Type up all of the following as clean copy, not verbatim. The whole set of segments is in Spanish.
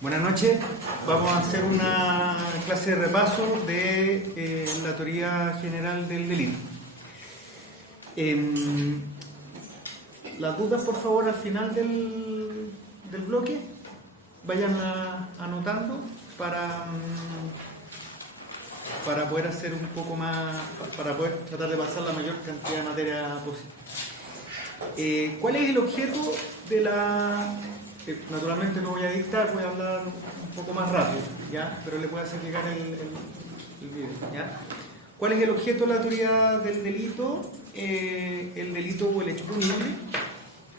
Buenas noches, vamos a hacer una clase de repaso de la teoría general del delito. Las dudas, por favor, al final del bloque, vayan anotando para poder hacer un poco más, para poder tratar de pasar la mayor cantidad de materia posible. ¿Cuál es el objeto de la...? Naturalmente no voy a dictar, voy a hablar un poco más rápido, ¿ya? Pero le voy a hacer llegar el video, ¿ya? ¿Cuál es el objeto de la teoría del delito? El delito o el hecho punible.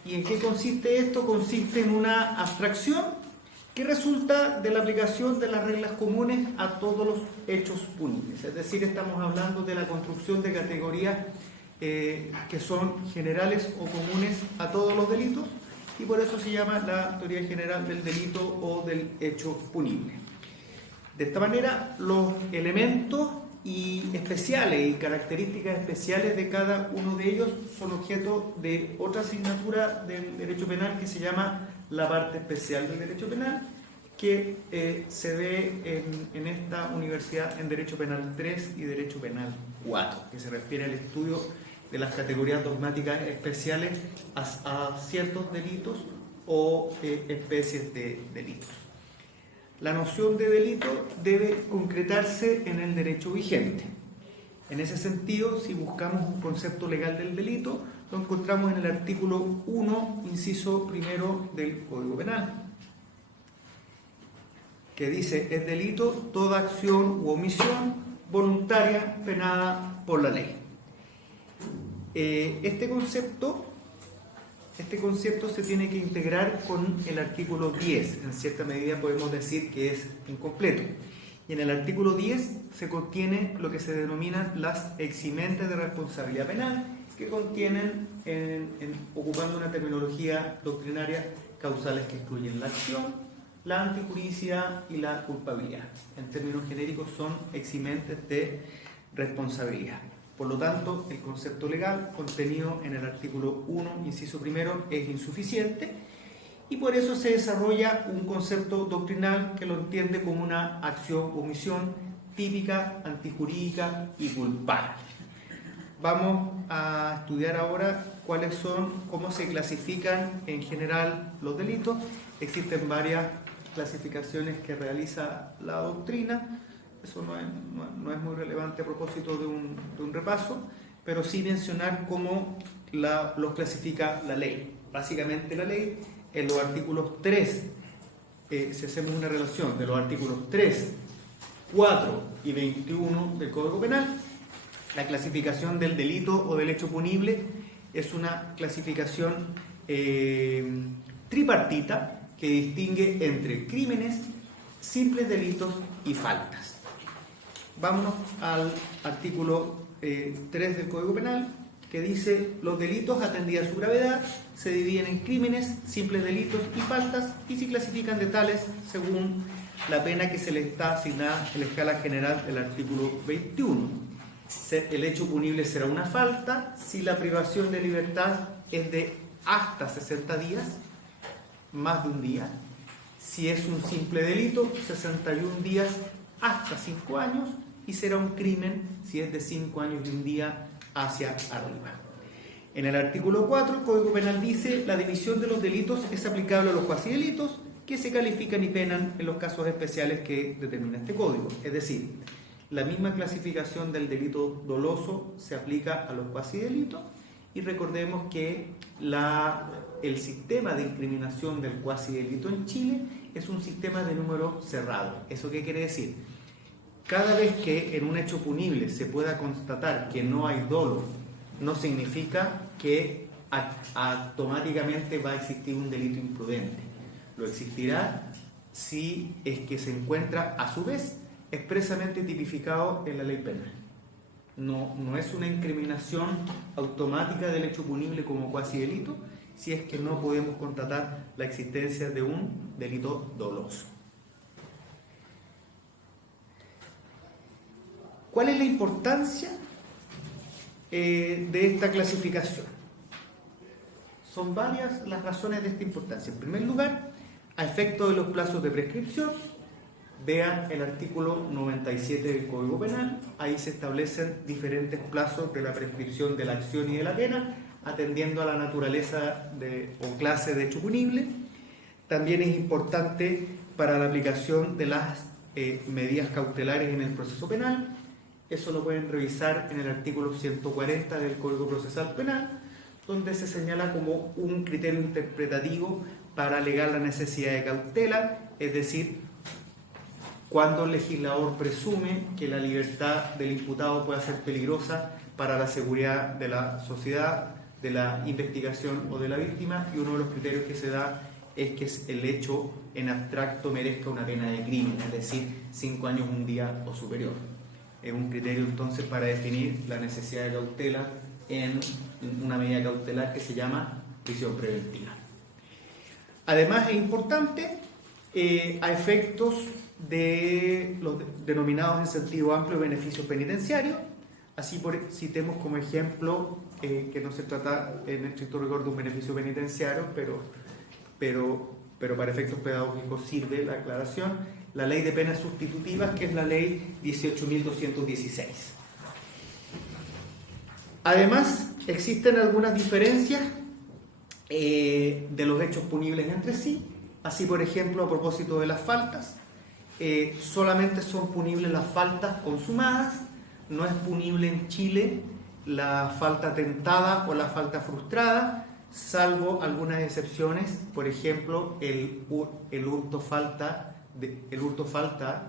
¿Y en qué consiste esto? Consiste en una abstracción que resulta de la aplicación de las reglas comunes a todos los hechos punibles. Es decir, estamos hablando de la construcción de categorías que son generales o comunes a todos los delitos, y por eso se llama la teoría general del delito o del hecho punible. De esta manera, los elementos especiales y características especiales de cada uno de ellos son objeto de otra asignatura del derecho penal que se llama la parte especial del derecho penal, que se ve en esta universidad en Derecho Penal 3 y Derecho Penal 4, que se refiere al estudio de las categorías dogmáticas especiales a ciertos delitos o especies de delitos. La noción de delito debe concretarse en el derecho vigente. En ese sentido, si buscamos un concepto legal del delito, lo encontramos en el artículo 1, inciso primero del Código Penal, que dice: es delito toda acción u omisión voluntaria penada por la ley. Este concepto se tiene que integrar con el artículo 10. En cierta medida podemos decir que es incompleto. Y en el artículo 10 se contiene lo que se denominan las eximentes de responsabilidad penal, que contienen, ocupando una terminología doctrinaria, causales que excluyen la acción, la antijuridicidad y la culpabilidad. En términos genéricos son eximentes de responsabilidad. Por lo tanto, el concepto legal contenido en el artículo 1, inciso primero, es insuficiente, y por eso se desarrolla un concepto doctrinal que lo entiende como una acción o omisión típica, antijurídica y culpable. Vamos a estudiar ahora cómo se clasifican en general los delitos. Existen varias clasificaciones que realiza la doctrina. Eso no es muy relevante a propósito de un repaso, pero sí mencionar cómo los clasifica la ley. Básicamente la ley, en los artículos 3, si hacemos una relación de los artículos 3, 4 y 21 del Código Penal, la clasificación del delito o del hecho punible es una clasificación tripartita que distingue entre crímenes, simples delitos y faltas. Vámonos al artículo 3 del Código Penal, que dice: los delitos, atendida su gravedad, se dividen en crímenes, simples delitos y faltas, y se clasifican de tales según la pena que se les está asignada en la escala general del artículo 21. El hecho punible será una falta si la privación de libertad es de hasta 60 días, más de un día. Si es un simple delito, 61 días hasta 5 años, y será un crimen si es de 5 años y un día hacia arriba. En el artículo 4, el Código Penal dice: la división de los delitos es aplicable a los cuasidelitos que se califican y penan en los casos especiales que determina este código. Es decir, la misma clasificación del delito doloso se aplica a los cuasidelitos, y recordemos que el sistema de incriminación del cuasidelito en Chile es un sistema de número cerrado. ¿Eso qué quiere decir? Cada vez que en un hecho punible se pueda constatar que no hay dolo, no significa que automáticamente va a existir un delito imprudente. Lo existirá si es que se encuentra a su vez expresamente tipificado en la ley penal. No es una incriminación automática del hecho punible como cuasidelito si es que no podemos constatar la existencia de un delito doloso. ¿Cuál es la importancia de esta clasificación? Son varias las razones de esta importancia. En primer lugar, A efecto de los plazos de prescripción, vean el artículo 97 del Código Penal. Ahí se establecen diferentes plazos de la prescripción de la acción y de la pena, atendiendo a la naturaleza o clase de hecho punible. También es importante para la aplicación de las medidas cautelares en el proceso penal. Eso lo pueden revisar en el artículo 140 del Código Procesal Penal, donde se señala como un criterio interpretativo para alegar la necesidad de cautela, es decir, cuando el legislador presume que la libertad del imputado pueda ser peligrosa para la seguridad de la sociedad, de la investigación o de la víctima, y uno de los criterios que se da es que el hecho en abstracto merezca una pena de crimen, es decir, 5 años, un día o superior. Es un criterio entonces para definir la necesidad de cautela en una medida cautelar que se llama prisión preventiva. Además es importante a efectos de los denominados en sentido amplio beneficios penitenciarios. Así citemos como ejemplo que no se trata en estricto rigor de un beneficio penitenciario, pero para efectos pedagógicos sirve la aclaración, la ley de penas sustitutivas, que es la ley 18.216. Además, existen algunas diferencias de los hechos punibles entre sí. Así, por ejemplo, a propósito de las faltas, solamente son punibles las faltas consumadas. No es punible en Chile la falta tentada o la falta frustrada, salvo algunas excepciones. Por ejemplo, el hurto falta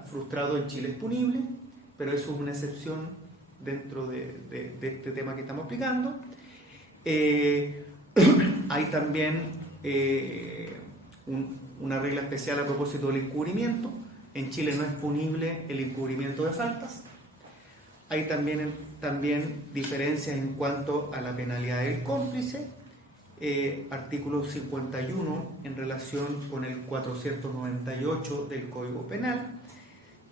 frustrado en Chile es punible, pero eso es una excepción dentro de este tema que estamos explicando. Hay también una regla especial a propósito del encubrimiento. En Chile no es punible el encubrimiento de faltas. Hay también diferencias en cuanto a la penalidad del cómplice. Artículo 51 en relación con el 498 del Código Penal.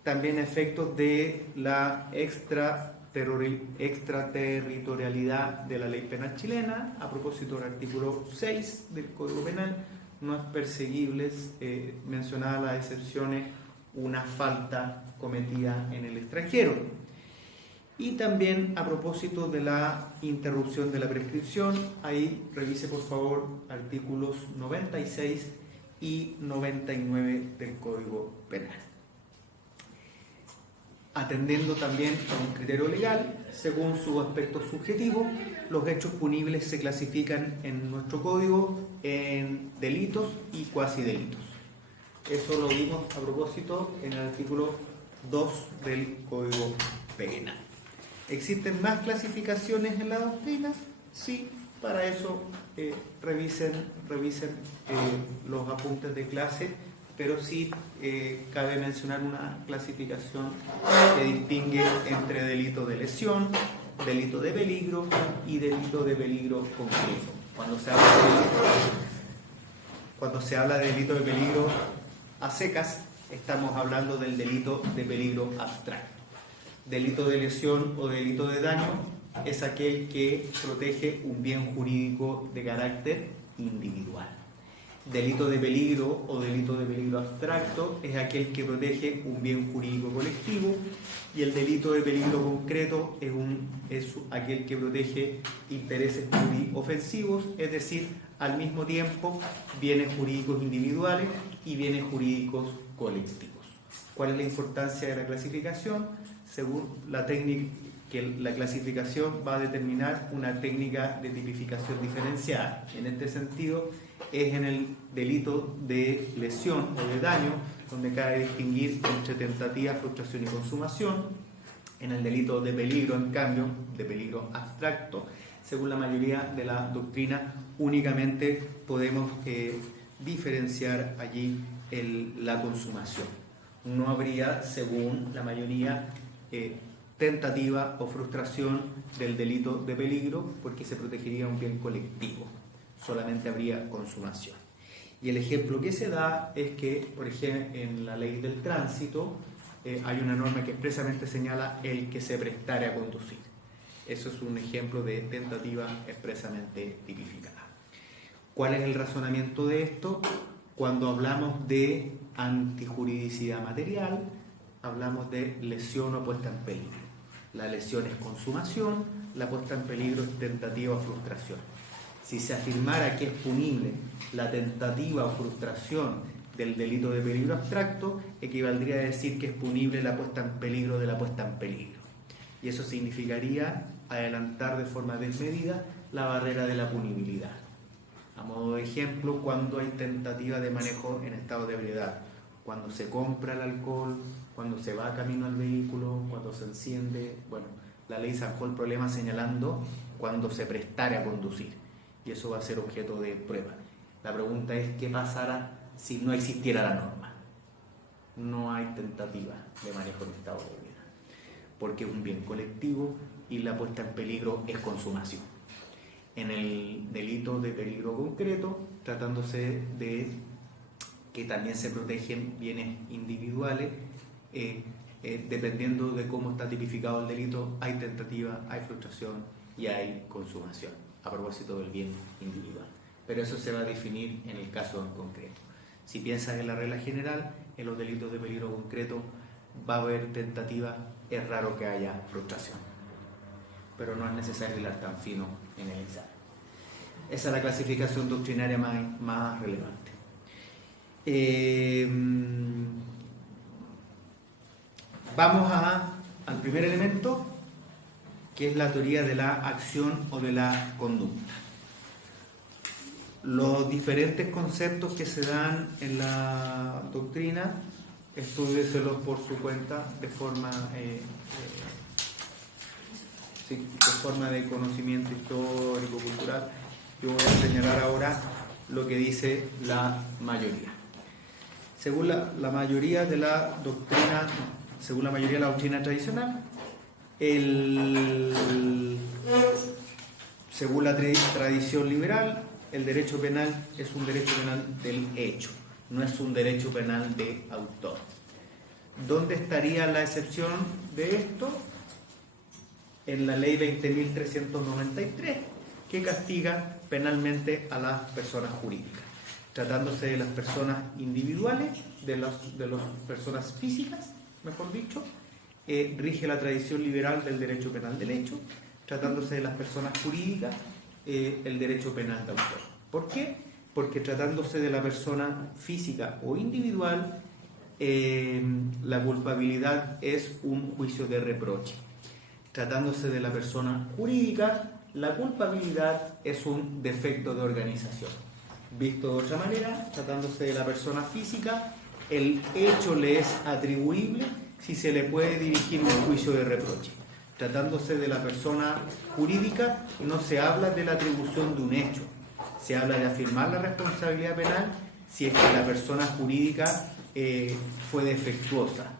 También efectos de la extraterritorialidad de la ley penal chilena. A propósito del artículo 6 del Código Penal, no es perseguible, mencionadas las excepciones, una falta cometida en el extranjero. Y también a propósito de la interrupción de la prescripción, ahí revise por favor artículos 96 y 99 del Código Penal. Atendiendo también a un criterio legal, según su aspecto subjetivo, los hechos punibles se clasifican en nuestro código en delitos y cuasi delitos. Eso lo vimos a propósito en el artículo 2 del Código Penal. ¿Existen más clasificaciones en la doctrina? Sí, para eso revisen los apuntes de clase, pero sí cabe mencionar una clasificación que distingue entre delito de lesión, delito de peligro y delito de peligro concreto. Cuando se habla de delito de peligro a secas, estamos hablando del delito de peligro abstracto. Delito de lesión o delito de daño es aquel que protege un bien jurídico de carácter individual. Delito de peligro o delito de peligro abstracto es aquel que protege un bien jurídico colectivo, y el delito de peligro concreto es aquel que protege intereses ofensivos, es decir, al mismo tiempo bienes jurídicos individuales y bienes jurídicos colectivos. ¿Cuál es la importancia de la clasificación? Según la técnica, que la clasificación va a determinar una técnica de tipificación diferenciada. En este sentido, es en el delito de lesión o de daño donde cabe distinguir entre tentativa, frustración y consumación. En el delito de peligro, en cambio, de peligro abstracto, según la mayoría de la doctrina, únicamente podemos diferenciar allí la consumación. No habría, según la mayoría, tentativa o frustración del delito de peligro, porque se protegería un bien colectivo. Solamente habría consumación. Y el ejemplo que se da es que, por ejemplo, en la ley del tránsito hay una norma que expresamente señala el que se prestare a conducir. Eso es un ejemplo de tentativa expresamente tipificada. ¿Cuál es el razonamiento de esto? Cuando hablamos de antijuridicidad material, hablamos de lesión o puesta en peligro. La lesión es consumación, la puesta en peligro es tentativa o frustración. Si se afirmara que es punible la tentativa o frustración del delito de peligro abstracto, equivaldría a decir que es punible la puesta en peligro de la puesta en peligro. Y eso significaría adelantar de forma desmedida la barrera de la punibilidad. A modo de ejemplo, cuando hay tentativa de manejo en estado de ebriedad, cuando se compra el alcohol, cuando se va camino al vehículo, cuando se enciende. Bueno, la ley sacó el problema señalando cuando se prestare a conducir, y eso va a ser objeto de prueba. La pregunta es, ¿qué pasará si no existiera la norma? No hay tentativa de manejo en estado de ebriedad, porque es un bien colectivo y la puesta en peligro es consumación. En el delito de peligro concreto, tratándose de que también se protegen bienes individuales, dependiendo de cómo está tipificado el delito, hay tentativa, hay frustración y hay consumación, a propósito del bien individual. Pero eso se va a definir en el caso en concreto. Si piensas en la regla general, en los delitos de peligro concreto va a haber tentativa, es raro que haya frustración, pero no es necesario hilar tan fino en el examen. Esa es la clasificación doctrinaria más relevante. Vamos al primer elemento, que es la teoría de la acción o de la conducta. Los diferentes conceptos que se dan en la doctrina, estúdieselos por su cuenta de forma de conocimiento histórico, cultural. Yo voy a señalar ahora lo que dice la mayoría. Según la mayoría de la doctrina, según la mayoría de la doctrina tradicional, según la tradición liberal, el derecho penal es un derecho penal del hecho, no es un derecho penal de autor. ¿Dónde estaría la excepción de esto? En la ley 20.393, que castiga penalmente a las personas jurídicas. Tratándose de las personas individuales, de las personas físicas, mejor dicho, rige la tradición liberal del derecho penal del hecho. Tratándose de las personas jurídicas, el derecho penal de autor. ¿Por qué? Porque tratándose de la persona física o individual, la culpabilidad es un juicio de reproche. Tratándose de la persona jurídica, la culpabilidad es un defecto de organización. Visto de otra manera, tratándose de la persona física, el hecho le es atribuible si se le puede dirigir un juicio de reproche. Tratándose de la persona jurídica, no se habla de la atribución de un hecho, se habla de afirmar la responsabilidad penal si es que la persona jurídica fue defectuosa.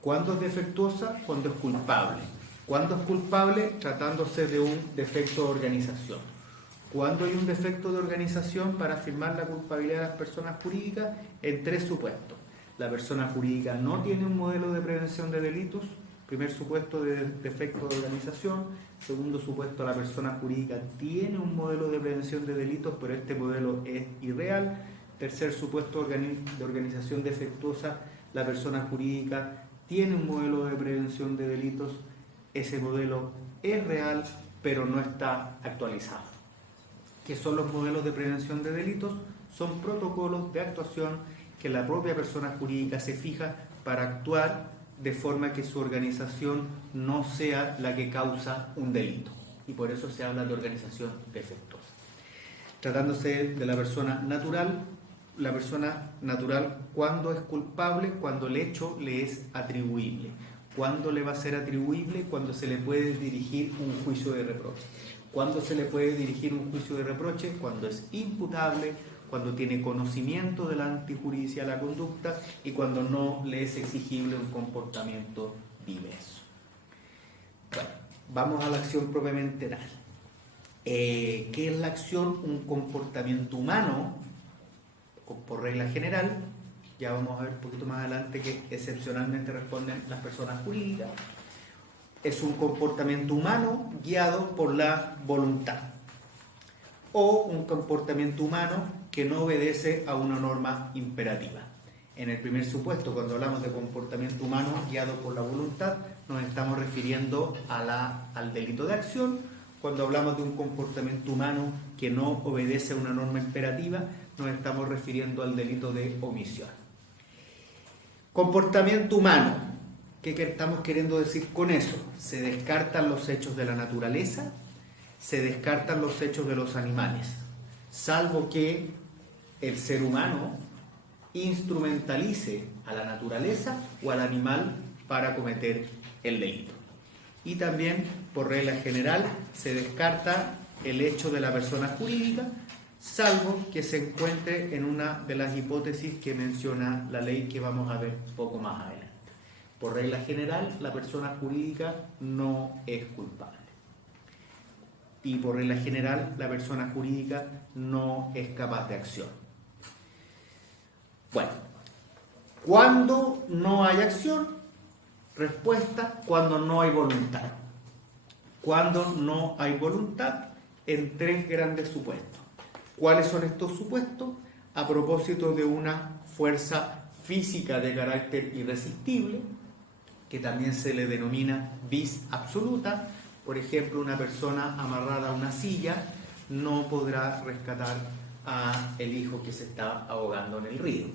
¿Cuándo es defectuosa? Cuando es culpable. ¿Cuándo es culpable? Tratándose de un defecto de organización. ¿Cuándo hay un defecto de organización para afirmar la culpabilidad de las personas jurídicas? En tres supuestos. La persona jurídica no tiene un modelo de prevención de delitos. Primer supuesto, de defecto de organización. Segundo supuesto, la persona jurídica tiene un modelo de prevención de delitos, pero este modelo es irreal. Tercer supuesto, de organización defectuosa. La persona jurídica tiene un modelo de prevención de delitos. Ese modelo es real, pero no está actualizado. ¿Qué son los modelos de prevención de delitos? Son protocolos de actuación que la propia persona jurídica se fija para actuar de forma que su organización no sea la que causa un delito. Y por eso se habla de organización defectuosa. Tratándose de la persona natural, ¿cuándo es culpable? Cuando el hecho le es atribuible. ¿Cuándo le va a ser atribuible? Cuando se le puede dirigir un juicio de reproche. ¿Cuándo se le puede dirigir un juicio de reproche? Cuando es imputable, cuando tiene conocimiento de la antijudicial la conducta y cuando no le es exigible un comportamiento diverso. Bueno, vamos a la acción propiamente tal. ¿Qué es la acción? Un comportamiento humano, por regla general. Ya vamos a ver un poquito más adelante que excepcionalmente responden las personas jurídicas. Es un comportamiento humano guiado por la voluntad, o un comportamiento humano que no obedece a una norma imperativa. En el primer supuesto, cuando hablamos de comportamiento humano guiado por la voluntad, nos estamos refiriendo al delito de acción. Cuando hablamos de un comportamiento humano que no obedece a una norma imperativa, nos estamos refiriendo al delito de omisión. Comportamiento humano. ¿Qué estamos queriendo decir con eso? Se descartan los hechos de la naturaleza, se descartan los hechos de los animales, salvo que el ser humano instrumentalice a la naturaleza o al animal para cometer el delito. Y también, por regla general, se descarta el hecho de la persona jurídica, salvo que se encuentre en una de las hipótesis que menciona la ley, que vamos a ver un poco más adelante. Por regla general, la persona jurídica no es culpable. Y por regla general, la persona jurídica no es capaz de acción. Bueno, ¿cuándo no hay acción? Respuesta: cuando no hay voluntad. Cuando no hay voluntad, en tres grandes supuestos. ¿Cuáles son estos supuestos? A propósito de una fuerza física de carácter irresistible, que también se le denomina vis absoluta. Por ejemplo, una persona amarrada a una silla no podrá rescatar a el hijo que se está ahogando en el río.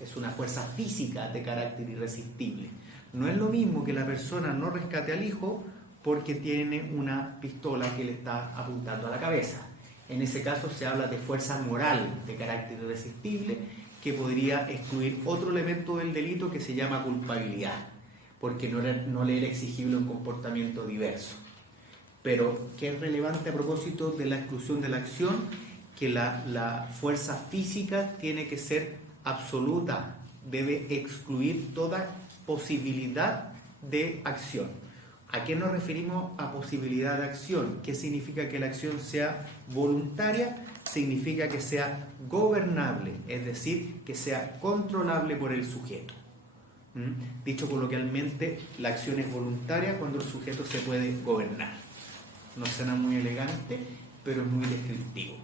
Es una fuerza física de carácter irresistible. No es lo mismo que la persona no rescate al hijo porque tiene una pistola que le está apuntando a la cabeza. En ese caso se habla de fuerza moral de carácter irresistible, que podría excluir otro elemento del delito que se llama culpabilidad, porque no le era exigible un comportamiento diverso. Pero que es relevante a propósito de la exclusión de la acción, que la fuerza física tiene que ser absoluta, debe excluir toda posibilidad de acción. ¿A qué nos referimos a posibilidad de acción? ¿Qué significa que la acción sea voluntaria? Significa que sea gobernable, es decir, que sea controlable por el sujeto. Dicho coloquialmente, la acción es voluntaria cuando el sujeto se puede gobernar. No suena muy elegante, pero es muy descriptivo.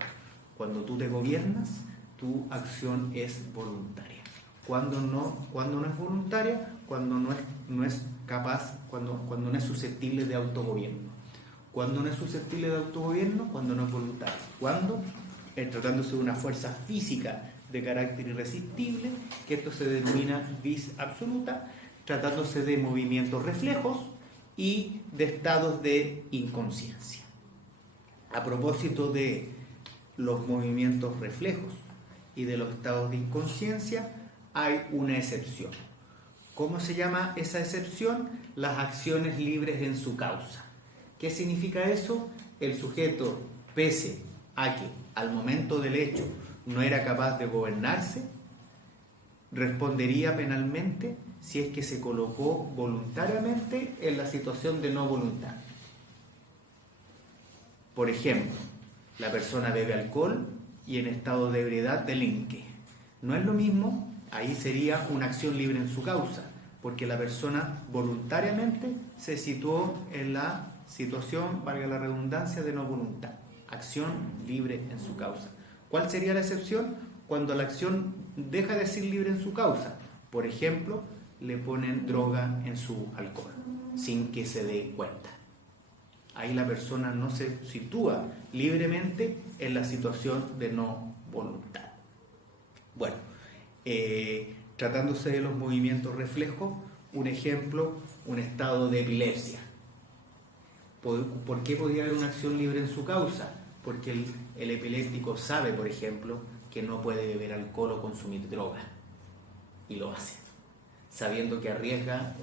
Cuando tú te gobiernas, tu acción es voluntaria. Cuando no es voluntaria, cuando no es capaz, cuando no es susceptible de autogobierno. Cuando no es susceptible de autogobierno, cuando no es voluntaria. Cuando, tratándose de una fuerza física de carácter irresistible, que esto se denomina vis absoluta, tratándose de movimientos reflejos y de estados de inconsciencia. A propósito de los movimientos reflejos y de los estados de inconsciencia, hay una excepción. ¿Cómo se llama esa excepción? Las acciones libres en su causa. ¿Qué significa eso? El sujeto, pese a que al momento del hecho no era capaz de gobernarse, respondería penalmente si es que se colocó voluntariamente en la situación de no voluntad. Por ejemplo, la persona bebe alcohol y en estado de ebriedad delinque. No es lo mismo, ahí sería una acción libre en su causa, porque la persona voluntariamente se situó en la situación, valga la redundancia, de no voluntad. Acción libre en su causa. ¿Cuál sería la excepción? Cuando la acción deja de ser libre en su causa. Por ejemplo, le ponen droga en su alcohol, sin que se dé cuenta. Ahí la persona no se sitúa libremente en la situación de no voluntad. Bueno, tratándose de los movimientos reflejos, un ejemplo, un estado de epilepsia. ¿Por qué podría haber una acción libre en su causa? Porque el epiléptico sabe, por ejemplo, que no puede beber alcohol o consumir droga, y lo hace, sabiendo que arriesga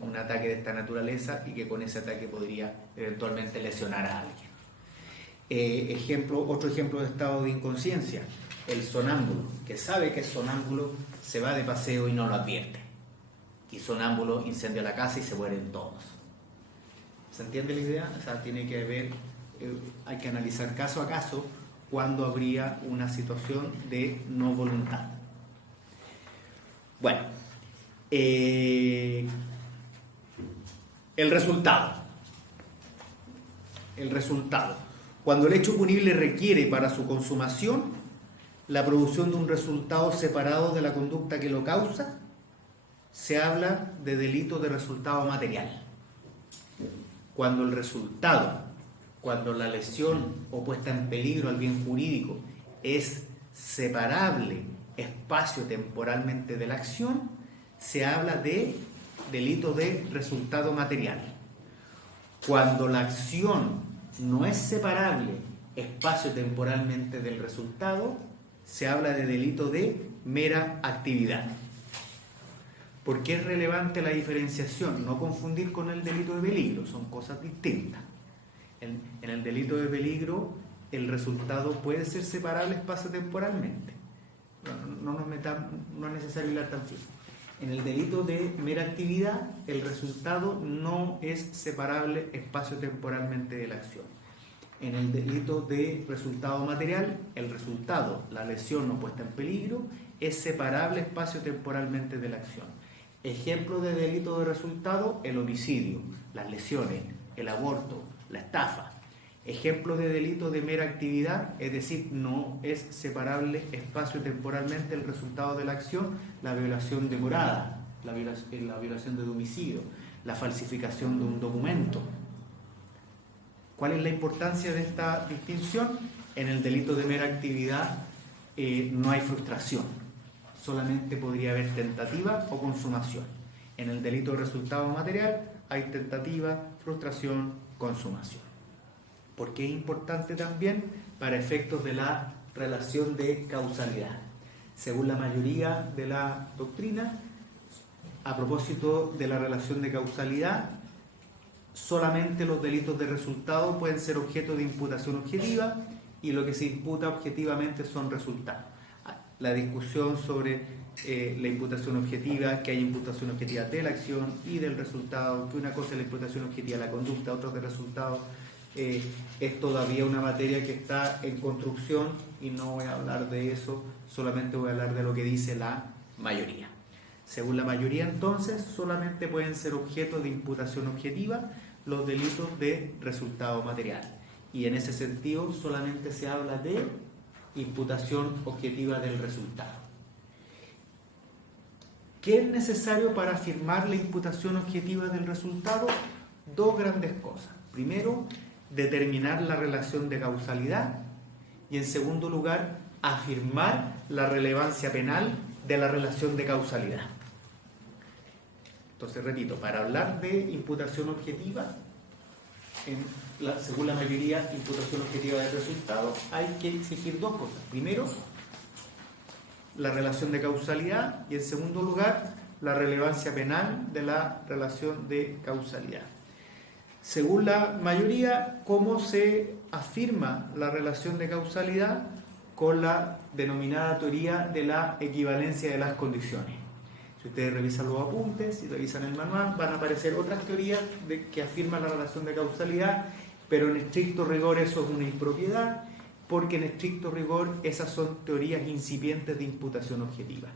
un ataque de esta naturaleza y que con ese ataque podría eventualmente lesionar a alguien. Otro ejemplo de estado de inconsciencia, el sonámbulo, que sabe que es sonámbulo, se va de paseo y no lo advierte. Y sonámbulo incendia la casa y se mueren todos. ¿Se entiende la idea? O sea, tiene que haber, hay que analizar caso a caso cuándo habría una situación de no voluntad. Bueno, el resultado. Cuando el hecho punible requiere para su consumación la producción de un resultado separado de la conducta que lo causa, se habla de delito de resultado material. Cuando el resultado, cuando la lesión o puesta en peligro al bien jurídico es separable espacio-temporalmente de la acción, se habla de delito de resultado material. Cuando la acción no es separable espacio-temporalmente del resultado, se habla de delito de mera actividad. ¿Por qué es relevante la diferenciación? No confundir con el delito de peligro, son cosas distintas. En el delito de peligro, el resultado puede ser separable espacio-temporalmente. No es necesario hilar tan fino. En el delito de mera actividad, el resultado no es separable espacio-temporalmente de la acción. En el delito de resultado material, el resultado, la lesión o puesta en peligro, es separable espacio-temporalmente de la acción. Ejemplo de delito de resultado, el homicidio, las lesiones, el aborto, la estafa. Ejemplo de delito de mera actividad, es decir, no es separable espacio-temporalmente el resultado de la acción, la violación de morada, la violación de domicilio, la falsificación de un documento. ¿Cuál es la importancia de esta distinción? En el delito de mera actividad no hay frustración, solamente podría haber tentativa o consumación. En el delito de resultado material hay tentativa, frustración, consumación. ¿Por qué es importante también? Para efectos de la relación de causalidad. Según la mayoría de la doctrina, a propósito de la relación de causalidad, solamente los delitos de resultado pueden ser objeto de imputación objetiva y lo que se imputa objetivamente son resultados. La discusión sobre la imputación objetiva, que hay imputación objetiva de la acción y del resultado, que una cosa es la imputación objetiva de la conducta, otra del resultado, es todavía una materia que está en construcción y no voy a hablar de eso, solamente voy a hablar de lo que dice la mayoría. Según la mayoría, entonces, solamente pueden ser objeto de imputación objetiva los delitos de resultado material. Y en ese sentido, solamente se habla de imputación objetiva del resultado. ¿Qué es necesario para afirmar la imputación objetiva del resultado? Dos grandes cosas. Primero, determinar la relación de causalidad y, en segundo lugar, afirmar la relevancia penal de la relación de causalidad. Entonces, repito, para hablar de imputación objetiva, según la mayoría, imputación objetiva del resultado, hay que exigir dos cosas. Primero, la relación de causalidad y, en segundo lugar, la relevancia penal de la relación de causalidad. Según la mayoría, ¿cómo se afirma la relación de causalidad? Con la denominada teoría de la equivalencia de las condiciones. Si ustedes revisan los apuntes y revisan el manual, van a aparecer otras teorías que afirman la relación de causalidad, pero en estricto rigor eso es una impropiedad, porque en estricto rigor esas son teorías incipientes de imputación objetiva.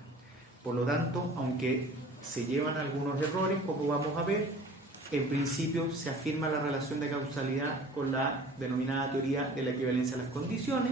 Por lo tanto, aunque se llevan algunos errores, como vamos a ver, en principio se afirma la relación de causalidad con la denominada teoría de la equivalencia de las condiciones,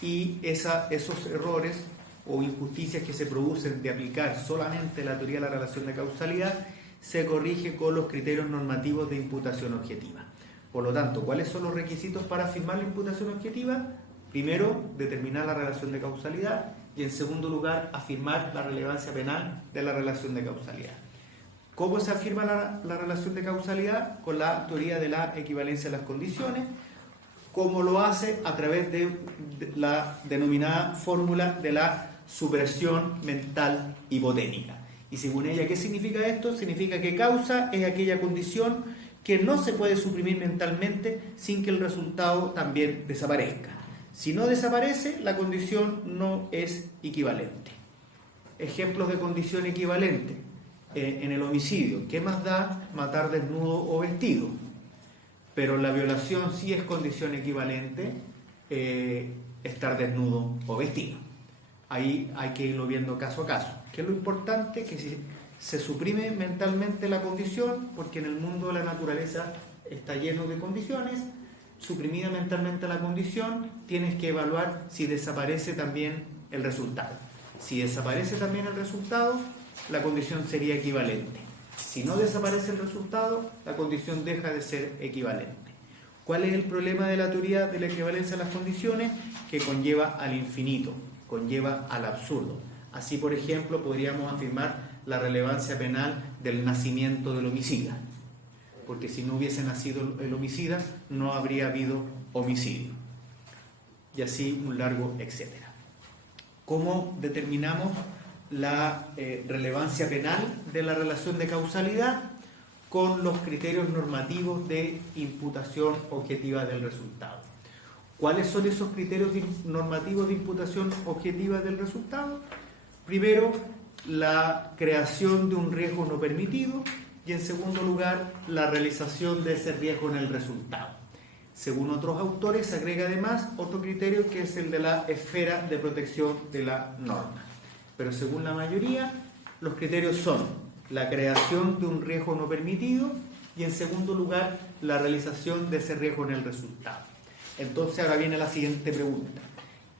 y esos errores o injusticias que se producen de aplicar solamente la teoría de la relación de causalidad se corrige con los criterios normativos de imputación objetiva. Por lo tanto, ¿cuáles son los requisitos para afirmar la imputación objetiva? Primero, determinar la relación de causalidad y, en segundo lugar, afirmar la relevancia penal de la relación de causalidad. ¿Cómo se afirma la relación de causalidad? Con la teoría de la equivalencia de las condiciones. ¿Cómo lo hace? A través de la denominada fórmula de la supresión mental hipotética. Y según ella, ¿qué significa esto? Significa que causa es aquella condición que no se puede suprimir mentalmente sin que el resultado también desaparezca. Si no desaparece, la condición no es equivalente. Ejemplos de condición equivalente. En el homicidio, ¿qué más da matar desnudo o vestido? Pero la violación sí es condición equivalente estar desnudo o vestido. Ahí hay que irlo viendo caso a caso. ¿Qué es lo importante? Que si se suprime mentalmente la condición, porque en el mundo de la naturaleza está lleno de condiciones, suprimida mentalmente la condición, tienes que evaluar si desaparece también el resultado. Si desaparece también el resultado, la condición sería equivalente. Si no desaparece el resultado, la condición deja de ser equivalente. ¿Cuál es el problema de la teoría de la equivalencia de las condiciones? Que conlleva al infinito, conlleva al absurdo. Así, por ejemplo, podríamos afirmar la relevancia penal del nacimiento del homicida, porque si no hubiese nacido el homicida, no habría habido homicidio. Y así un largo etcétera. ¿Cómo determinamos la relevancia penal de la relación de causalidad? Con los criterios normativos de imputación objetiva del resultado. ¿Cuáles son esos criterios normativos de imputación objetiva del resultado? Primero, la creación de un riesgo no permitido y, en segundo lugar, la realización de ese riesgo en el resultado. Según otros autores, se agrega además otro criterio que es el de la esfera de protección de la norma. Pero según la mayoría, los criterios son la creación de un riesgo no permitido y, en segundo lugar, la realización de ese riesgo en el resultado. Entonces ahora viene la siguiente pregunta.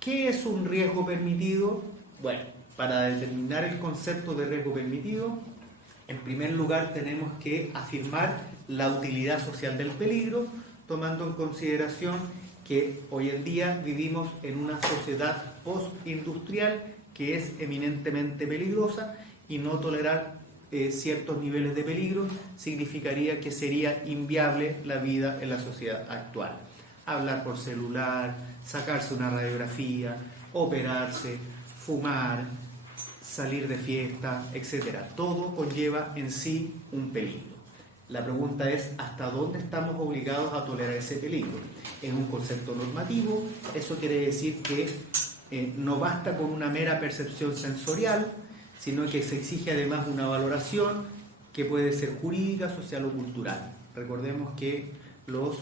¿Qué es un riesgo permitido? Bueno, para determinar el concepto de riesgo permitido, en primer lugar tenemos que afirmar la utilidad social del peligro, tomando en consideración que hoy en día vivimos en una sociedad postindustrial que es eminentemente peligrosa, y no tolerar ciertos niveles de peligro significaría que sería inviable la vida en la sociedad actual. Hablar por celular, sacarse una radiografía, operarse, fumar, salir de fiesta, etc. Todo conlleva en sí un peligro. La pregunta es, ¿hasta dónde estamos obligados a tolerar ese peligro? Es un concepto normativo, eso quiere decir que no basta con una mera percepción sensorial, sino que se exige además una valoración que puede ser jurídica, social o cultural. Recordemos que los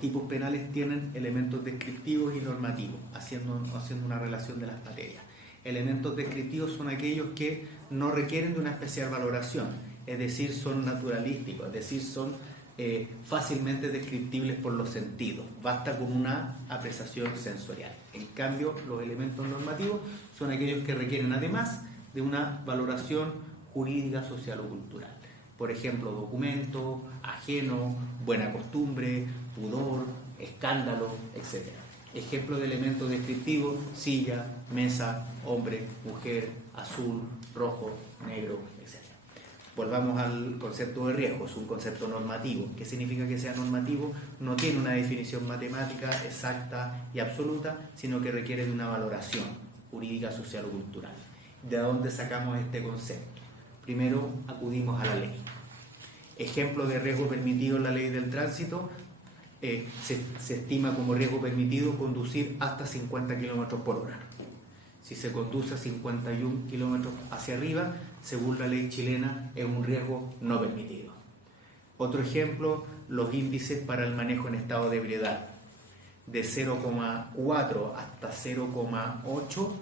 tipos penales tienen elementos descriptivos y normativos, haciendo una relación de las materias. Elementos descriptivos son aquellos que no requieren de una especial valoración, es decir, son naturalísticos, es decir, son fácilmente descriptibles por los sentidos, basta con una apreciación sensorial. En cambio, los elementos normativos son aquellos que requieren además de una valoración jurídica, social o cultural. Por ejemplo, documento, ajeno, buena costumbre, pudor, escándalo, etc. Ejemplo de elementos descriptivos: silla, mesa, hombre, mujer, azul, rojo, negro, etc. Volvamos al concepto de riesgo. Es un concepto normativo. ¿Qué significa que sea normativo? No tiene una definición matemática exacta y absoluta, sino que requiere de una valoración jurídica, social o cultural. ¿De dónde sacamos este concepto? Primero acudimos a la ley. Ejemplo de riesgo permitido en la ley del tránsito: se estima como riesgo permitido conducir hasta 50 km por hora. Si se conduce a 51 km hacia arriba, según la ley chilena, es un riesgo no permitido. Otro ejemplo, los índices para el manejo en estado de ebriedad. De 0,4 hasta 0,8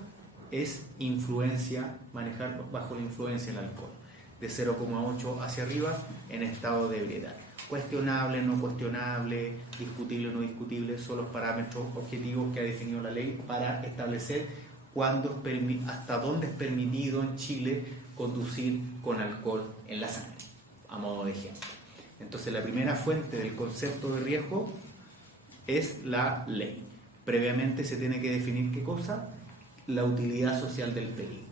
es influencia, manejar bajo la influencia del alcohol. De 0,8 hacia arriba, en estado de ebriedad. Cuestionable, no cuestionable, discutible, no discutible, son los parámetros objetivos que ha definido la ley para establecer hasta dónde es permitido en Chile conducir con alcohol en la sangre, a modo de ejemplo. Entonces, la primera fuente del concepto de riesgo es la ley. Previamente se tiene que definir ¿qué cosa? La utilidad social del peligro.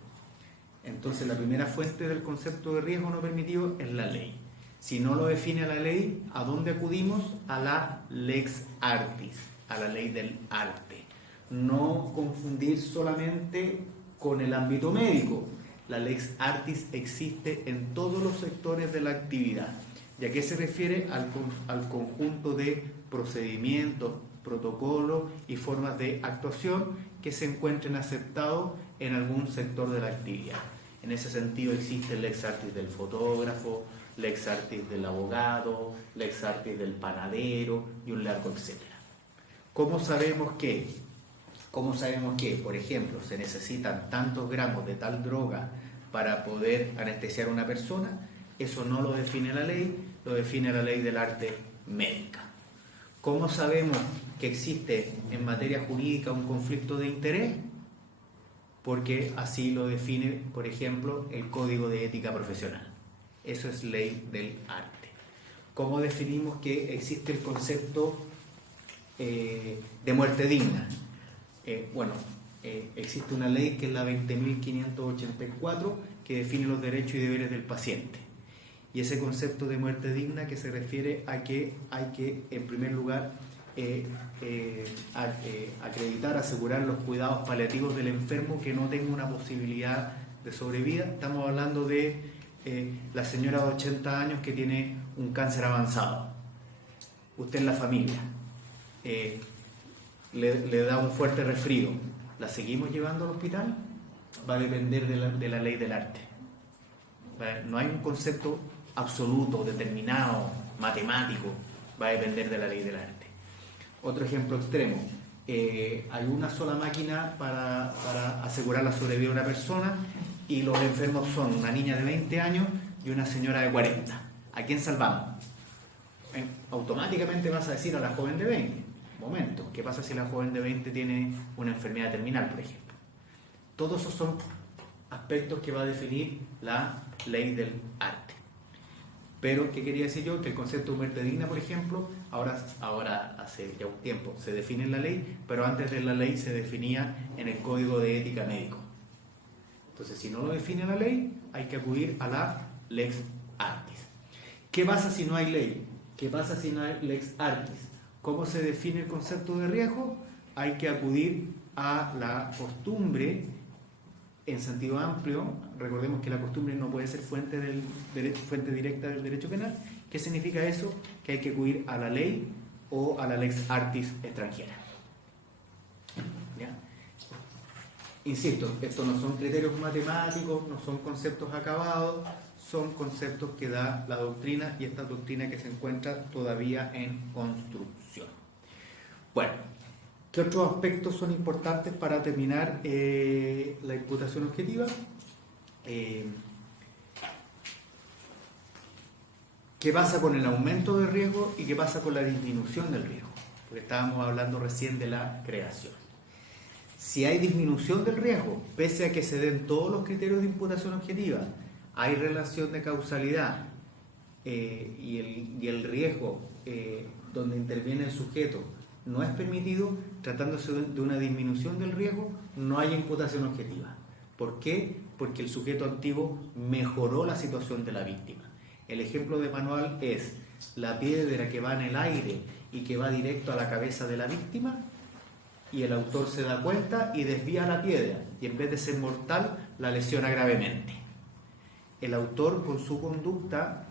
Entonces, la primera fuente del concepto de riesgo no permitido es la ley. Si no lo define la ley, ¿a dónde acudimos? A la lex artis, a la ley del arte. No confundir solamente con el ámbito médico. La lex artis existe en todos los sectores de la actividad. ¿Y a qué se refiere? Al conjunto de procedimientos, protocolos y formas de actuación que se encuentren aceptados en algún sector de la actividad. En ese sentido existe el lex artis del fotógrafo, lex artis del abogado, lex artis del panadero y un largo etcétera. ¿Cómo sabemos que, por ejemplo, se necesitan tantos gramos de tal droga para poder anestesiar a una persona? Eso no lo define la ley, lo define la ley del arte médica. ¿Cómo sabemos que existe en materia jurídica un conflicto de interés? Porque así lo define, por ejemplo, el Código de Ética Profesional. Eso es ley del arte. ¿Cómo definimos que existe el concepto de muerte digna? Existe una ley que es la 20.584 que define los derechos y deberes del paciente. Y ese concepto de muerte digna que se refiere a que hay que, en primer lugar, acreditar, asegurar los cuidados paliativos del enfermo que no tenga una posibilidad de sobrevida. Estamos hablando de la señora de 80 años que tiene un cáncer avanzado. Usted en la familia le da un fuerte resfrío. ¿La seguimos llevando al hospital? Va a depender de la ley del arte. No hay un concepto absoluto, determinado, matemático. Va a depender de la ley del arte. Otro ejemplo extremo. Hay una sola máquina para asegurar la sobrevida de una persona y los enfermos son una niña de 20 años y una señora de 40. ¿A quién salvamos? Automáticamente vas a decir a la joven de 20. Momento, ¿qué pasa si la joven de 20 tiene una enfermedad terminal, por ejemplo? Todos esos son aspectos que va a definir la ley del arte. Pero, ¿qué quería decir yo? Que el concepto de muerte digna, por ejemplo, ahora hace ya un tiempo se define en la ley, pero antes de la ley se definía en el Código de Ética Médico. Entonces, si no lo define la ley, hay que acudir a la lex artis. ¿Qué pasa si no hay ley? ¿Qué pasa si no hay lex artis? ¿Cómo se define el concepto de riesgo? Hay que acudir a la costumbre en sentido amplio. Recordemos que la costumbre no puede ser fuente directa del derecho penal. ¿Qué significa eso? Que hay que acudir a la ley o a la lex artis extranjera. ¿Ya? Insisto, estos no son criterios matemáticos, no son conceptos acabados, son conceptos que da la doctrina, y esta doctrina que se encuentra todavía en construcción. Bueno, ¿qué otros aspectos son importantes para terminar la imputación objetiva? ¿Qué pasa con el aumento de riesgo y qué pasa con la disminución del riesgo? Porque estábamos hablando recién de la creación. Si hay disminución del riesgo, pese a que se den todos los criterios de imputación objetiva, hay relación de causalidad y el riesgo donde interviene el sujeto no es permitido, tratándose de una disminución del riesgo, no hay imputación objetiva. ¿Por qué? Porque el sujeto activo mejoró la situación de la víctima. El ejemplo de manual es la piedra que va en el aire y que va directo a la cabeza de la víctima, y el autor se da cuenta y desvía la piedra, y en vez de ser mortal, la lesiona gravemente. El autor, con su conducta,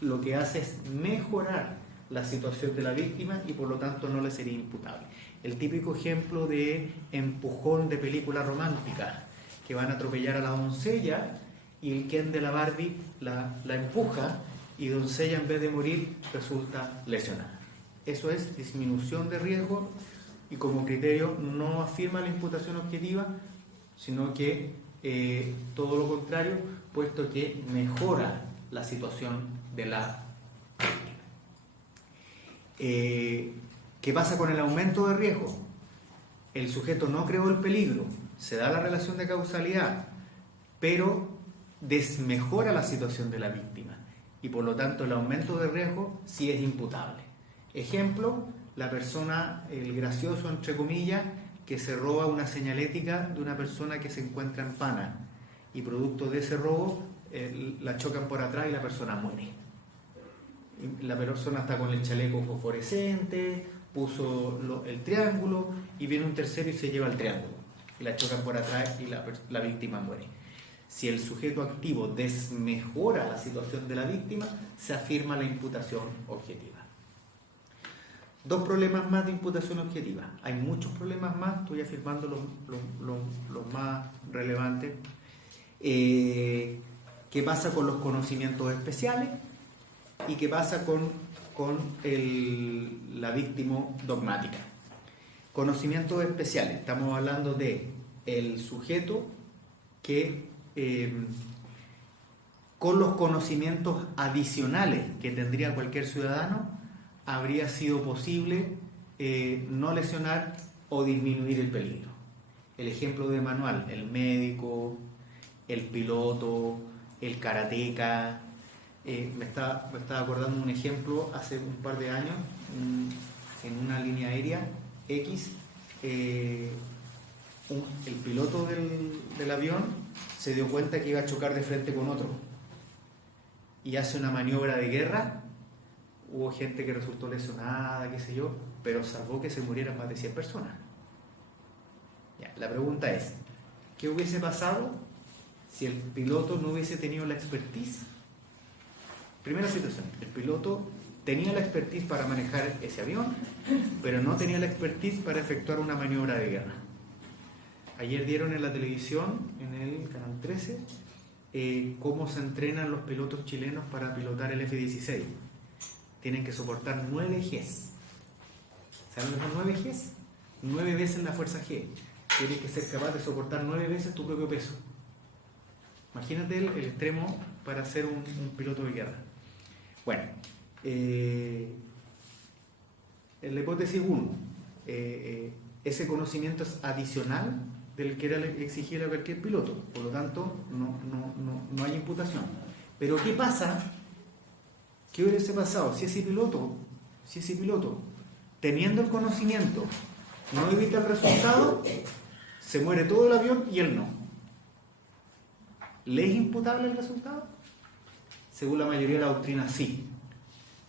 lo que hace es mejorar la situación de la víctima y por lo tanto no le sería imputable. El típico ejemplo de empujón de película romántica, que van a atropellar a la doncella y el Ken de la Barbie la empuja y doncella, en vez de morir, resulta lesionada. Eso es disminución de riesgo, y como criterio no afirma la imputación objetiva, sino que todo lo contrario, puesto que mejora la situación de la víctima. ¿Qué pasa con el aumento de riesgo? El sujeto no creó el peligro, se da la relación de causalidad, pero desmejora la situación de la víctima, y por lo tanto el aumento de riesgo sí es imputable. Ejemplo, la persona, el gracioso entre comillas, que se roba una señalética de una persona que se encuentra en pana, y producto de ese robo la chocan por atrás y la persona muere. La persona está con el chaleco fosforescente, puso el triángulo, y viene un tercero y se lleva el triángulo, y la chocan por atrás y la víctima muere. Si el sujeto activo desmejora la situación de la víctima, se afirma la imputación objetiva. Dos problemas más de imputación objetiva. Hay muchos problemas más, estoy afirmando los más relevantes. ¿Qué pasa con los conocimientos especiales? ¿Y qué pasa con la víctima dogmática? Conocimientos especiales. Estamos hablando de el sujeto que con los conocimientos adicionales que tendría cualquier ciudadano habría sido posible no lesionar o disminuir el peligro. El ejemplo de manual, el médico, el piloto, el karateca. Me estaba acordando un ejemplo hace un par de años en una línea aérea X. El piloto del avión se dio cuenta que iba a chocar de frente con otro y hace una maniobra de guerra. Hubo gente que resultó lesionada, qué sé yo, pero salvó que se murieran más de 100 personas. Ya, la pregunta es, ¿qué hubiese pasado si el piloto no hubiese tenido la expertise? Primera situación, el piloto tenía la expertise para manejar ese avión, pero no tenía la expertise para efectuar una maniobra de guerra. Ayer dieron en la televisión, en el canal 13, cómo se entrenan los pilotos chilenos para pilotar el F-16. Tienen que soportar 9 Gs. ¿Saben lo que son 9 Gs? 9 veces la fuerza G. Tienes que ser capaz de soportar 9 veces tu propio peso. Imagínate el extremo para ser un piloto de guerra. Bueno, en la hipótesis 1, ese conocimiento es adicional del que era exigido a cualquier piloto, por lo tanto no hay imputación. Pero ¿qué pasa? ¿Qué hubiese pasado si ese piloto, teniendo el conocimiento, no evita el resultado? Se muere todo el avión y él no. ¿Le es imputable el resultado? Según la mayoría de la doctrina, sí,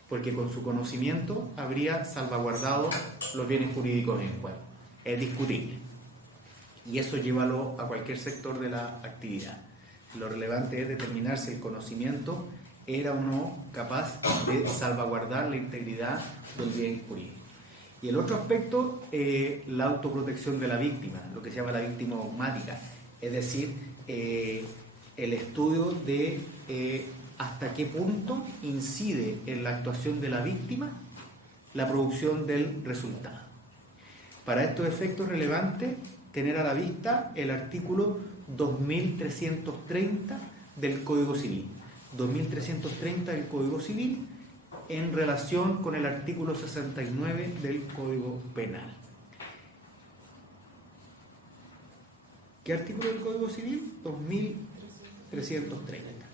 porque con su conocimiento habría salvaguardado los bienes jurídicos en juego. Es discutible. Y eso llévalo a cualquier sector de la actividad. Lo relevante es determinar si el conocimiento era o no capaz de salvaguardar la integridad del bien jurídico. Y el otro aspecto, la autoprotección de la víctima, lo que se llama la víctima dogmática, es decir, el estudio de hasta qué punto incide en la actuación de la víctima la producción del resultado. Para estos efectos relevantes, tener a la vista el artículo 2330 del Código Civil. 2330 del Código Civil en relación con el artículo 69 del Código Penal. ¿Qué artículo del Código Civil? 2330.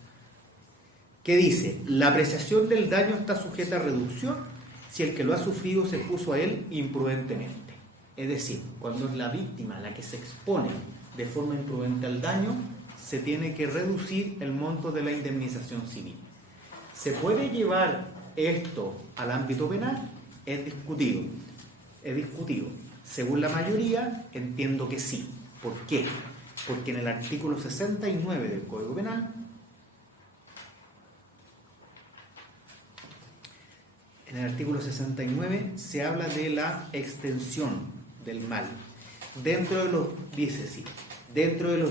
¿Qué dice? La apreciación del daño está sujeta a reducción si el que lo ha sufrido se expuso a él imprudentemente. Es decir, cuando es la víctima la que se expone de forma imprudente al daño, se tiene que reducir el monto de la indemnización civil. ¿Se puede llevar esto al ámbito penal? Es discutido. Según la mayoría, entiendo que sí. ¿Por qué? Porque en el artículo 69 del Código Penal, se habla de la extensión del mal. Dentro de los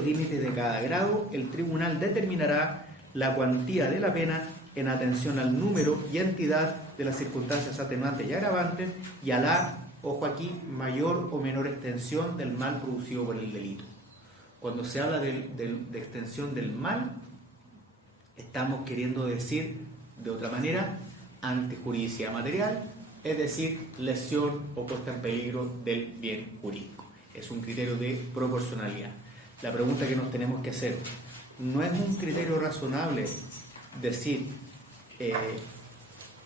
límites de cada grado, el tribunal determinará la cuantía de la pena en atención al número y entidad de las circunstancias atenuantes y agravantes y a la, ojo aquí, mayor o menor extensión del mal producido por el delito. Cuando se habla de extensión del mal, estamos queriendo decir, de otra manera, antijuridicidad material, es decir, lesión o puesta en peligro del bien jurídico. Es un criterio de proporcionalidad. La pregunta que nos tenemos que hacer, ¿no es un criterio razonable decir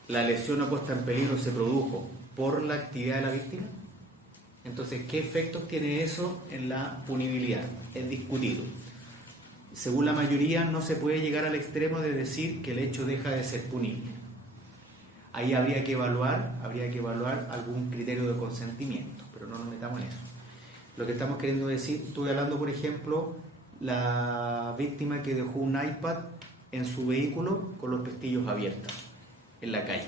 la lesión o puesta en peligro se produjo por la actividad de la víctima? Entonces, ¿qué efectos tiene eso en la punibilidad? Es discutido. Según la mayoría, no se puede llegar al extremo de decir que el hecho deja de ser punible. Ahí habría que evaluar algún criterio de consentimiento, pero no nos metamos en eso. Lo que estamos queriendo decir, estuve hablando, por ejemplo, la víctima que dejó un iPad en su vehículo con los pestillos abiertos en la calle.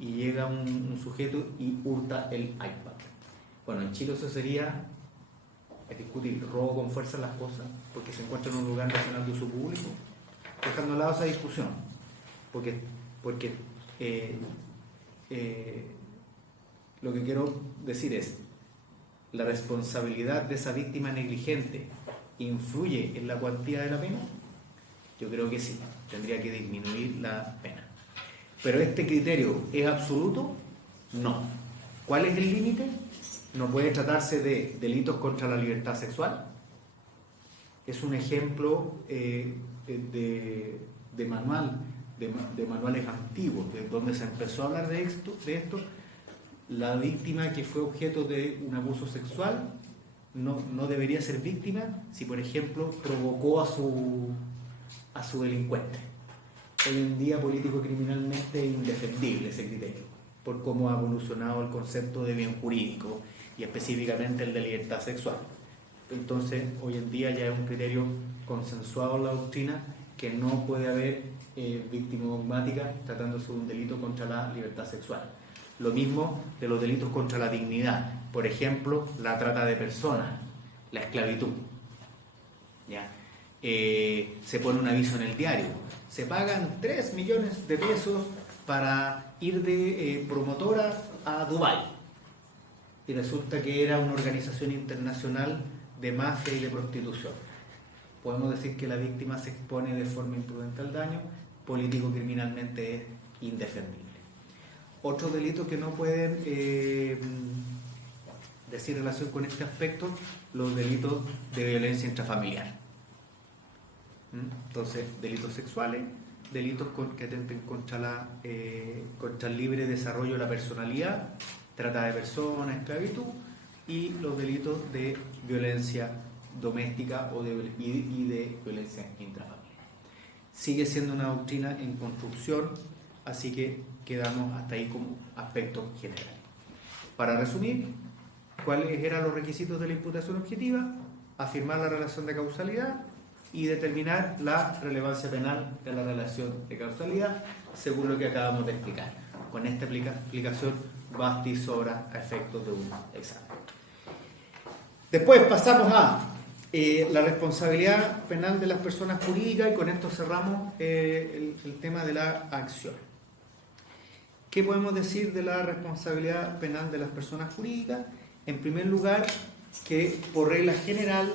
Y llega un sujeto y hurta el iPad. Bueno, en Chile eso sería, es discutir, robo con fuerza las cosas, porque se encuentra en un lugar nacional de uso público, dejando al lado esa discusión. Porque lo que quiero decir es, ¿la responsabilidad de esa víctima negligente influye en la cuantía de la pena? Yo creo que sí, tendría que disminuir la pena. Pero este criterio ¿es absoluto? No. ¿Cuál es el límite? No puede tratarse de delitos contra la libertad sexual. Es un ejemplo de manuales antiguos, de donde se empezó a hablar de esto. La víctima que fue objeto de un abuso sexual no debería ser víctima si, por ejemplo, provocó a su delincuente. Hoy en día, político-criminalmente, es indefendible ese criterio, por cómo ha evolucionado el concepto de bien jurídico y específicamente el de libertad sexual. Entonces, hoy en día ya es un criterio consensuado en la doctrina que no puede haber víctima dogmática tratándose de un delito contra la libertad sexual. Lo mismo de los delitos contra la dignidad, por ejemplo, la trata de personas, la esclavitud. ¿Ya? Se pone un aviso en el diario, se pagan 3 millones de pesos para ir de promotora a Dubái. Y resulta que era una organización internacional de mafia y de prostitución. Podemos decir que la víctima se expone de forma imprudente al daño, político-criminalmente es indefendible. Otros delitos que no pueden decir relación con este aspecto, los delitos de violencia intrafamiliar. Entonces, delitos sexuales, delitos que atenten contra el libre desarrollo de la personalidad, trata de personas, esclavitud, y los delitos de violencia doméstica y de violencia intrafamiliar. Sigue siendo una doctrina en construcción, así que quedamos hasta ahí como aspectos generales. Para resumir, ¿cuáles eran los requisitos de la imputación objetiva? Afirmar la relación de causalidad y determinar la relevancia penal de la relación de causalidad, según lo que acabamos de explicar. Con esta explicación basta y sobra a efectos de un examen. Después pasamos a la responsabilidad penal de las personas jurídicas, y con esto cerramos el tema de la acción. ¿Qué podemos decir de la responsabilidad penal de las personas jurídicas? En primer lugar, que por regla general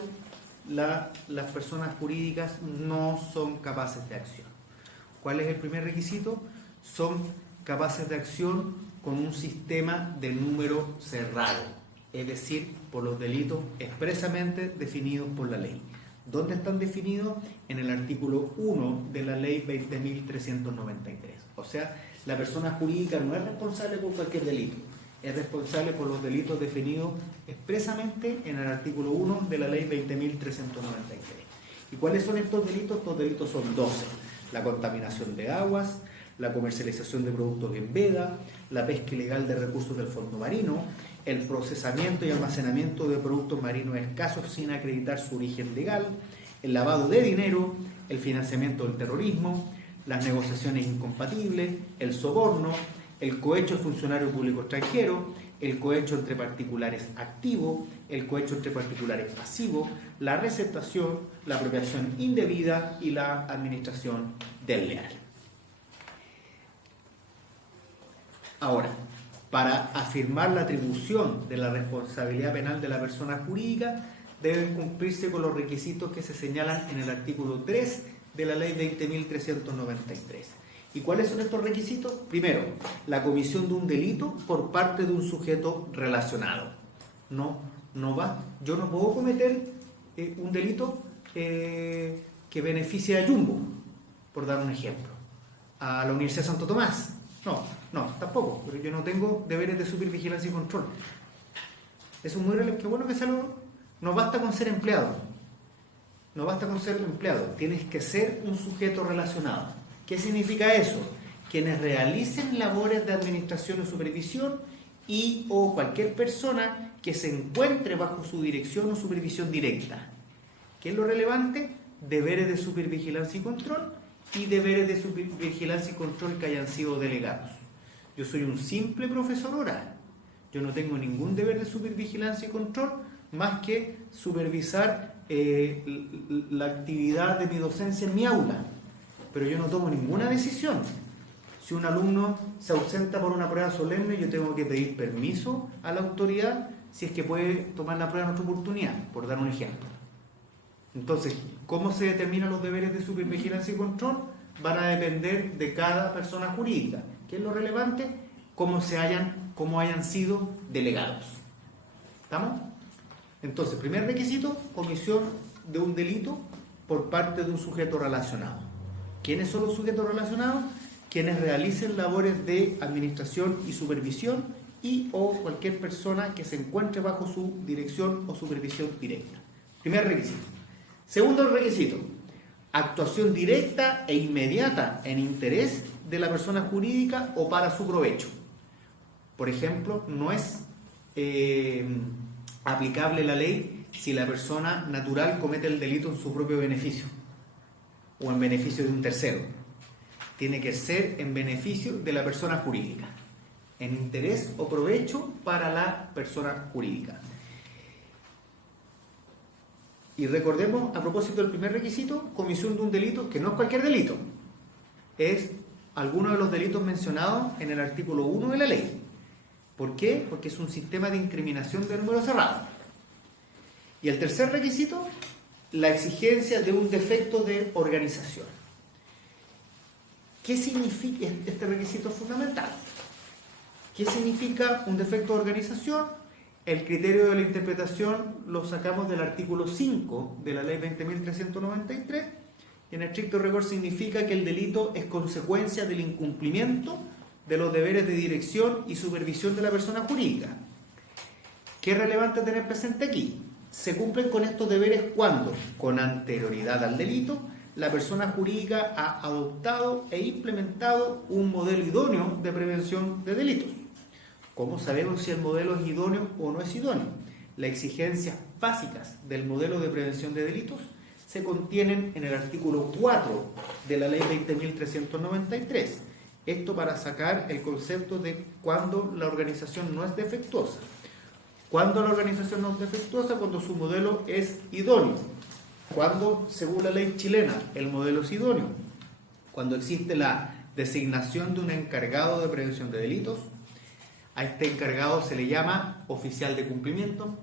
las personas jurídicas no son capaces de acción. ¿Cuál es el primer requisito? Son capaces de acción con un sistema de número cerrado, es decir, por los delitos expresamente definidos por la ley. ¿Dónde están definidos? En el artículo 1 de la ley 20.393. O sea, la persona jurídica no es responsable por cualquier delito, es responsable por los delitos definidos expresamente en el artículo 1 de la ley 20.393. ¿Y cuáles son estos delitos? Estos delitos son 12. La contaminación de aguas, la comercialización de productos en veda, la pesca ilegal de recursos del fondo marino, el procesamiento y almacenamiento de productos marinos escasos sin acreditar su origen legal, el lavado de dinero, el financiamiento del terrorismo, las negociaciones incompatibles, el soborno, el cohecho de funcionario público extranjero, el cohecho entre particulares activo, el cohecho entre particulares pasivo, la receptación, la apropiación indebida y la administración desleal. Ahora, para afirmar la atribución de la responsabilidad penal de la persona jurídica, deben cumplirse con los requisitos que se señalan en el artículo 3 de la ley 20.393. ¿Y cuáles son estos requisitos? Primero, la comisión de un delito por parte de un sujeto relacionado. Yo no puedo cometer un delito que beneficie a Jumbo, por dar un ejemplo, a la Universidad de Santo Tomás. No, tampoco, pero yo no tengo deberes de supervigilancia y control. Eso es muy relevante. Qué bueno que no basta con ser empleado. No basta con ser empleado, tienes que ser un sujeto relacionado. ¿Qué significa eso? Quienes realicen labores de administración o supervisión y o cualquier persona que se encuentre bajo su dirección o supervisión directa. ¿Qué es lo relevante? Deberes de supervigilancia y control y deberes de supervigilancia y control que hayan sido delegados. Yo soy un simple profesor oral. Yo no tengo ningún deber de supervigilancia y control más que supervisar la actividad de mi docencia en mi aula. Pero yo no tomo ninguna decisión. Si un alumno se ausenta por una prueba solemne, yo tengo que pedir permiso a la autoridad si es que puede tomar la prueba en otra oportunidad, por dar un ejemplo. Entonces, ¿cómo se determinan los deberes de supervigilancia y control? van a depender de cada persona jurídica. ¿Qué es lo relevante? Cómo hayan sido delegados. ¿Estamos? Entonces, primer requisito, comisión de un delito por parte de un sujeto relacionado. ¿Quiénes son los sujetos relacionados? Quienes realicen labores de administración y supervisión y o cualquier persona que se encuentre bajo su dirección o supervisión directa. Primer requisito. Segundo requisito, actuación directa e inmediata en interés de la persona jurídica o para su provecho. Por ejemplo, no es aplicable la ley si la persona natural comete el delito en su propio beneficio o en beneficio de un tercero. Tiene que ser en beneficio de la persona jurídica, en interés o provecho para la persona jurídica. Y recordemos, a propósito del primer requisito, comisión de un delito que no es cualquier delito, es alguno de los delitos mencionados en el artículo 1 de la ley. ¿Por qué? Porque es un sistema de incriminación de número cerrado. Y el tercer requisito, la exigencia de un defecto de organización. ¿Qué significa este requisito fundamental? ¿Qué significa un defecto de organización? El criterio de la interpretación lo sacamos del artículo 5 de la ley 20.393 y en estricto rigor significa que el delito es consecuencia del incumplimiento de los deberes de dirección y supervisión de la persona jurídica. ¿Qué es relevante tener presente aquí? Se cumplen con estos deberes cuando, con anterioridad al delito, la persona jurídica ha adoptado e implementado un modelo idóneo de prevención de delitos. ¿Cómo sabemos si el modelo es idóneo o no es idóneo? Las exigencias básicas del modelo de prevención de delitos se contienen en el artículo 4 de la ley 20.393. Esto para sacar el concepto de cuando la organización no es defectuosa. ¿Cuándo la organización no es defectuosa? Cuando su modelo es idóneo. Cuando, según la ley chilena, el modelo es idóneo. Cuando existe la designación de un encargado de prevención de delitos. A este encargado se le llama oficial de cumplimiento.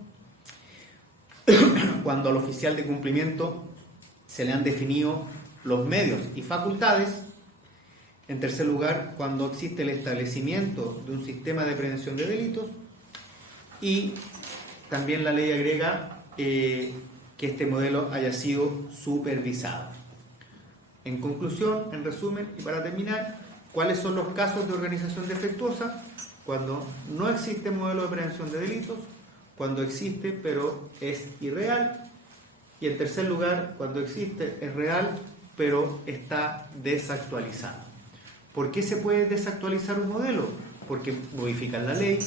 Cuando al oficial de cumplimiento se le han definido los medios y facultades. En tercer lugar, cuando existe el establecimiento de un sistema de prevención de delitos. Y también la ley agrega que este modelo haya sido supervisado. En conclusión, en resumen y para terminar, ¿cuáles son los casos de organización defectuosa? Cuando no existe modelo de prevención de delitos, cuando existe pero es irreal, y en tercer lugar, cuando existe es real pero está desactualizado. ¿Por qué se puede desactualizar un modelo? Porque modifican la ley,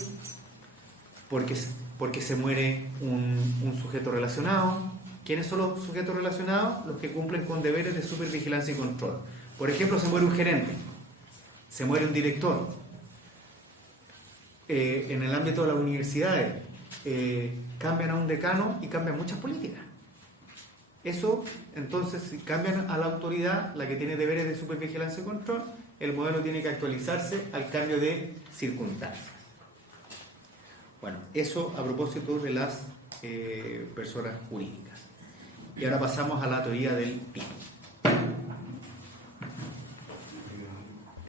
porque se muere un sujeto relacionado. ¿Quiénes son los sujetos relacionados? Los que cumplen con deberes de supervigilancia y control. Por ejemplo, se muere un gerente, se muere un director. En el ámbito de las universidades, cambian a un decano y cambian muchas políticas. Eso, entonces, si cambian a la autoridad, la que tiene deberes de supervigilancia y control, el modelo tiene que actualizarse al cambio de circunstancias. Bueno, eso a propósito de las personas jurídicas. Y ahora pasamos a la teoría del PIB.